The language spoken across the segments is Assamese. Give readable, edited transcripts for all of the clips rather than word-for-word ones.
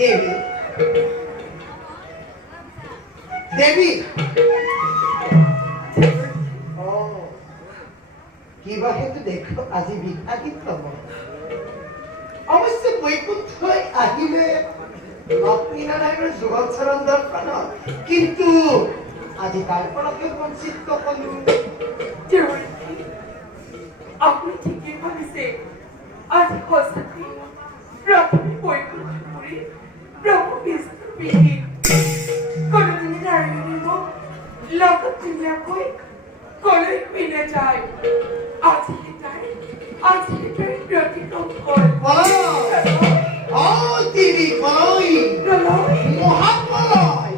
দেবী দেবী কিবা হেতু দেখো আজি বিঘাদিত অবশ্য বৈকুণ্ঠই আহিলে লক্ষ্মীনাৰায়ণৰ যুগলচৰণ দৰ্শনত কিন্তু আজি তাৰ পৰাকে বঞ্চিত কলো আপনি ঠিকই ভাবিছে আজি সঁচাকৈ প্ৰথমে বৈকুণ্ঠপুৰী প্ৰভু বিষ্ণু বিহীন কোনোদিনে নাৰায়ণে মোক লগত ধুনীয়াকৈ কলৈ পিনে যায় আজি তাই ব্যতিক্ৰম হ'ল তিনি কলই মহাপ্ৰলয়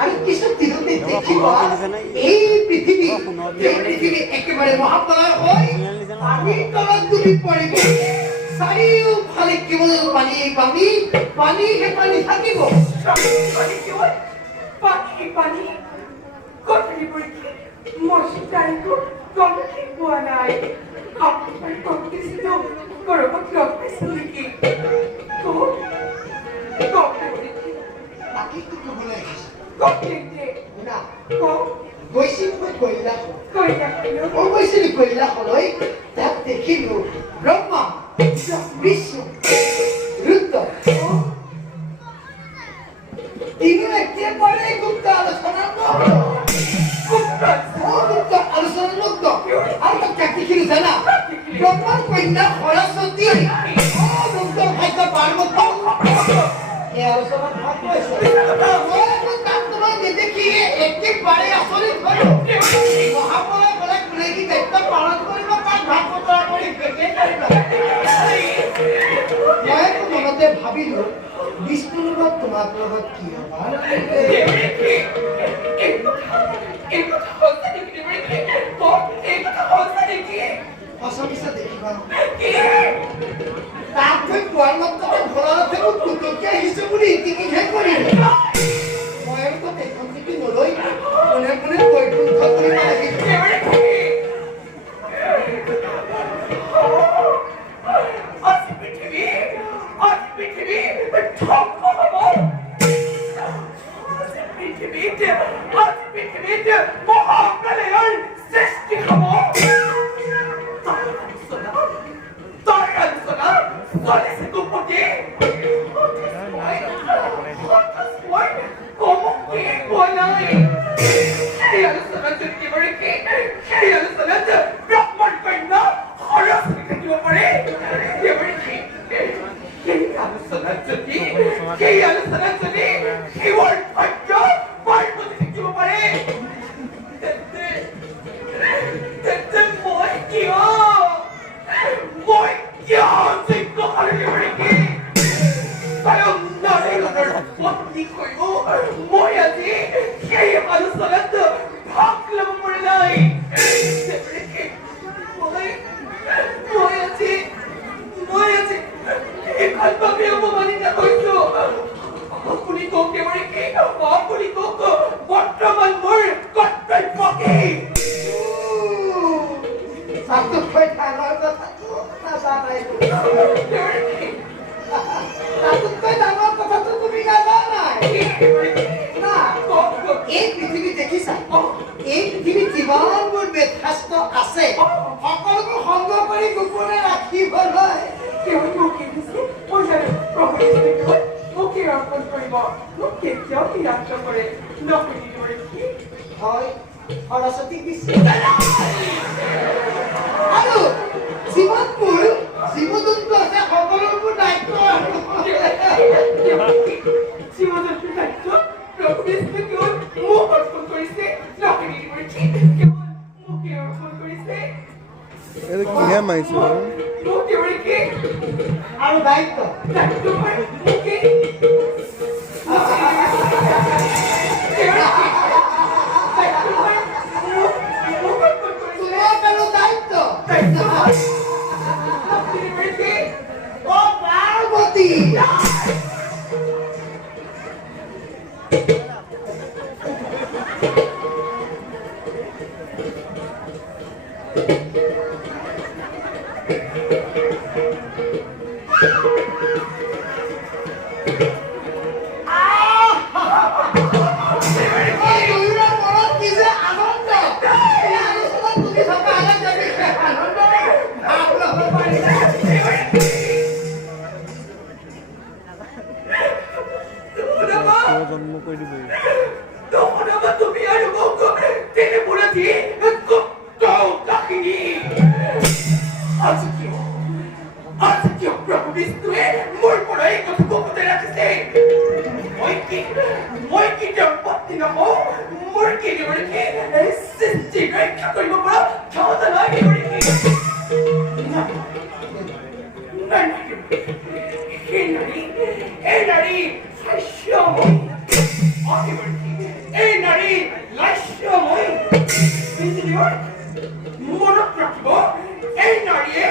আৰু কিছু দিনতে দেখিবা এই পৃথিৱী একেবাৰে মহাপ্ৰলয় হৈ পানীৰ তলত ডুবি পৰিব চাৰিওফালে কেৱল পানীহে পানী থাকিব পানী কথাবোৰ কি মই তাৰিখো গমকে পোৱা নাই আপোনাৰ কম্পিটিছিলো কৰবাত লগ পাইছিল নেকি কৈলাশলৈ তাত দেখিলো ব্ৰহ্মা বিষ্ণু ৰুদ্ৰ তিনিও একেবাৰে গুপ্ত আলোচনাৰ আৰু তাক দেখিলো জানা ব্ৰহ্মাৰ কন্যা সৰস্বতী ভাগ্য পাৰ্বতী এই আলোচনাত ভাগ লৈছে তাক তোমাক নেদেখি একেবাৰে আচৰিত হলো মহাপ্ৰলয় গলে কোনে কি দায়িত্ব পালন কৰিব তাক ভাগ বতৰা কৰি মই মনতে ভাবিলো বিষ্ণুৰ লগত তোমাৰ লগত কি হবা সঁচা দেখিবা তাক মই পোৱাৰ মাত্ৰ ঘৰতে কুটুকীয়া আহিছো বুলি ইতিকিহে কৰিলো মই আৰু তো এখন চিঠি নলৈ কোনে কোনে বৈকুণ্ঠ কৰিব লাগিব এই পৃথিৱী দেখিছা এই পৃথিৱীত যিমানবোৰ বেদশাস্ত্ৰ আছে সকলোবোৰ সংগ কৰি গোপনে ৰাখিবলৈ হয় সৰস্বতী আৰু যিমানবোৰ জীৱ জন্তু আছে সকলোবোৰ দায়িত্ব জীৱ-জন্তুৰ দায়িত্ব প্ৰভু বিষ্ণু কেৱল মোক অৰ্পণ কৰিছে নকৰি মোকে অৰ্পণ কৰিছে কিহে মাৰিছো আৰু দায়িত্ব মোকে পাৰ্বতী তুমি থকা আনন্দ দেখে আনন্দ ভাগ ল'ব পাৰিলা জন্ম কৰি দিবই Dokunama তুমি আৰু মোক তেনে পুৰাতি কাহিনী আজি কিয় প্ৰভু বিষ্ণুৱে মোৰ পৰা এই কথা গোপনে ৰাখিছে মই কি তেওঁৰ পত্নী নহওঁ মোৰ কি নিবৰিকে এই সৃষ্টি ৰক্ষা কৰিব পৰা ক্ষমতা নাই নিবৰিকে নাই এই নাৰী শাস্যময় এই নাৰী লাস্যময় মনত ৰাখিব এই নাৰীয়ে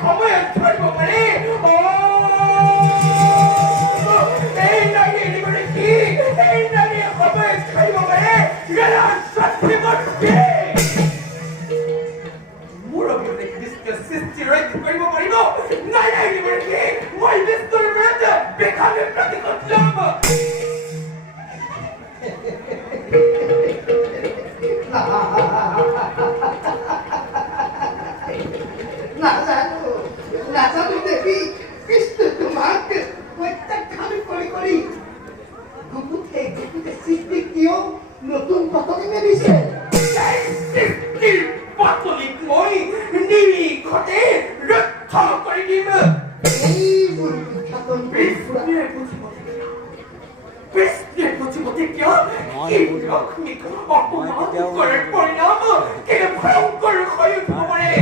সময়ত ধৰিব পাৰে এই নাৰীয়ে সময়ত ধৰিব পাৰে মোৰ অভিযোগ বিশ্ব সৃষ্টি ৰক্ষা কৰিব পাৰিব নাই মই বিশ্বৰ বিৰুদ্ধে বেখামে প্ৰতিশোধ ল'ম নাজানো দেৱী কৃষ্ণ তোমাক প্ৰত্যাখ্যান কৰি গুপুতে সৃষ্টি কিয় নতুন পতনি মেলিছে সৃষ্টিৰ পাতলিক মই নিৰীক্ষতে ৰক্ষা কৰি দিম এইবোৰ বিখ্যাত কৃষ্ণে বুজিবতে কিয় এই লক্ষ্মীক অপমান কৰাৰ পৰিণাম কেনে ভয়ংকৰ হৈ উঠিব পাৰে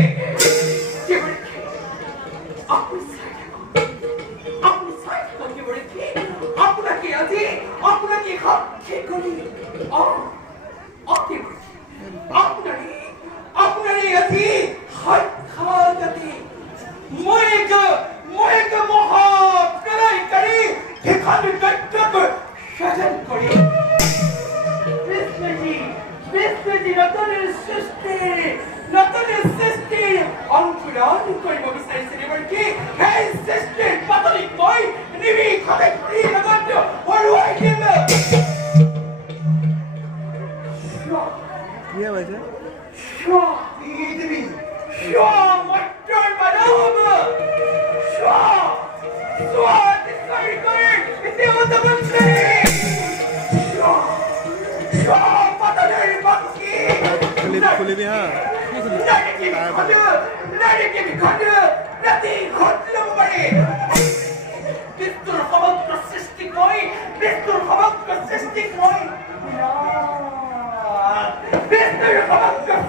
আপুনি চাই থাকক আপোনাকে আজি আপোনাকে সাক্ষী কৰি আপোনাৰে আজি সাক্ষাৎ মই এক মহাপ্ৰলয়কাৰী সেইখানে তথ্যক সাধন কৰি বিষ্ণুজী নতুন সৃষ্টিৰ অংকুৰণ কৰিব বিচাৰিছে নেকি সেই সৃষ্টিৰ পাতলিক মই নিৰীক্ষতে কৰি লগত হৰুৱাই দিম কি হৈছে মটৰ মানৱ খুলিবি হা বিষ্ণুৰ সমগ্ৰ সৃষ্টিক মই বিষ্ণুৰ সমগ্ৰ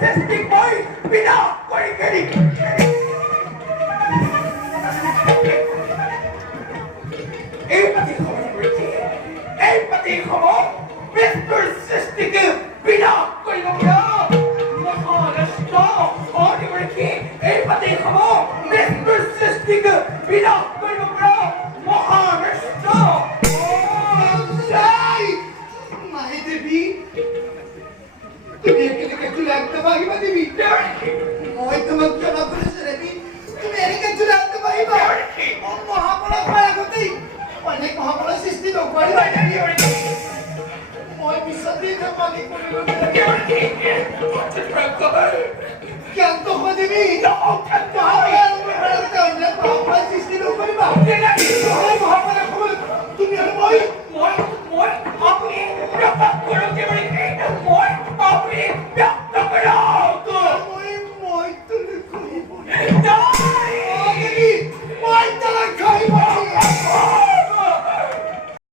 সৃষ্টিক মই বিনাশ কৰি কেৰি এই পাতি খবৰ বিষ্ণুৰ সৃষ্টিকে বিনাশ কৰিব পৰা মহানষ্ট এই পাতি খবৰ বিষ্ণুৰ সৃষ্টিকে বিনাশ কৰিব পৰা মহানষ্ট মায়ে দেৱী তুমি একেলগে জুলাইতে পাৰিবা দেৱী মই তোমাক জনাব পাৰিছো দেৱী তুমি এনেকে জুলাইতে পাৰিবা মহাপৰা হোৱাৰ আগতেই অনেক মহাপৰা সৃষ্টি নকৰিবা মই পিছত দি পানী কৰিব জ্ঞান্ত হোৱা দেৱী মহাপৰা সৃষ্টি নকৰিবা মহাপৰা তুমি আৰু মই আপুনি প্ৰকাশ কৰক